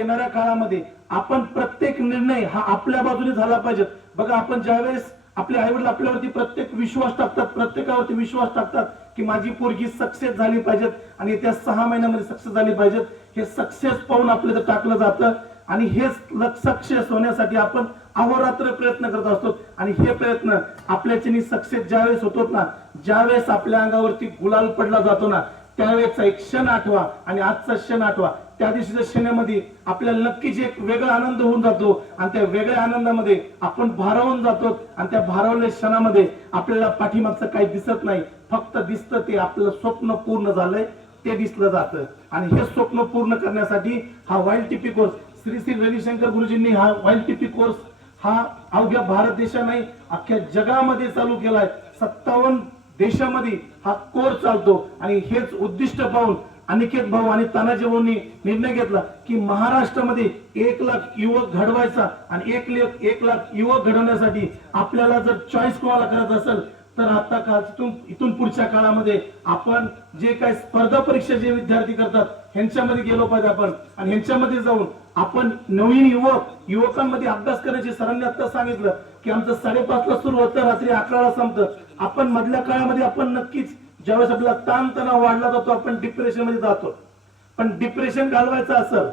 येणाऱ्या काळामध्ये आपण प्रत्येक निर्णय हा आपल्या बाजूने झाला पाहिजे। बघा, आपण ज्यावेळेस आपले आई वडील आपल्यावरती प्रत्येक विश्वास टाकतात, प्रत्येकावरती विश्वास टाकतात की माझी पोरगी सक्सेस झाली पाहिजे आणि त्या 6 महिन्यामध्ये सक्सेस झाली पाहिजे, हे सक्सेस पाहून आपल्याला टाकलं जातं आणि हेच सक्सेस होण्यासाठी आपण अहोरात्र प्रयत्न करत असतो। आणि हे प्रयत्न आपल्याच्यानी सक्सेस ज्यावेळेस होतो ना, ज्यावेळेस आपल्या अंगावरती गुलाल पडला जातो ना, त्यावेळेचा एक क्षण आठवा आणि आजचा क्षण आठवा। त्या दिवशीच्या क्षणामध्ये आपल्याला नक्कीच एक वेगळा आनंद होऊन जातो आणि त्या वेगळ्या आनंदामध्ये आपण भारावून जातो आणि त्या भारावलेल्या क्षणामध्ये आपल्याला पाठीमागचं काही दिसत नाही, फक्त दिसतं ते आपलं स्वप्न पूर्ण झालंय ते दिसलं जातं। आणि हे स्वप्न पूर्ण करण्यासाठी हा wild TP course Shri Shri Ravishankar गुरुजींनी हा वाईल्ड टीपी कोर्स हा अवघ्या भारत देशात नाही अख्ख्या जगामध्ये चालू केलाय। 57 देशामध्ये हा कोर्स चालतो आणि हेच उद्दिष्ट पाहून अनिकेत भाऊ आणि तानाजी भाऊंनी निर्णय घेतला की महाराष्ट्रामध्ये 1 लाख युवक घडवायचा आणि 1 लाख युवक घडवण्यासाठी आपल्याला जर चॉईस कोणाला करायचं असेल तर आता इथून पुढच्या काळामध्ये आपण जे काही स्पर्धा परीक्षा जे विद्यार्थी करतात ह्यांच्यामध्ये गेलो पाहिजे आपण आणि ह्यांच्यामध्ये जाऊन आपण नवीन युवकांमध्ये अभ्यास करायची। सरांनी आता सांगितलं की आमचं 5:30 ला सुरू होतं, रात्री 11 ला संपतं। आपण मधल्या काळामध्ये आपण नक्कीच ज्यावेळेस आपला ताणतणाव वाढला जातो आपण डिप्रेशन मध्ये जातो, पण डिप्रेशन घालवायचं असेल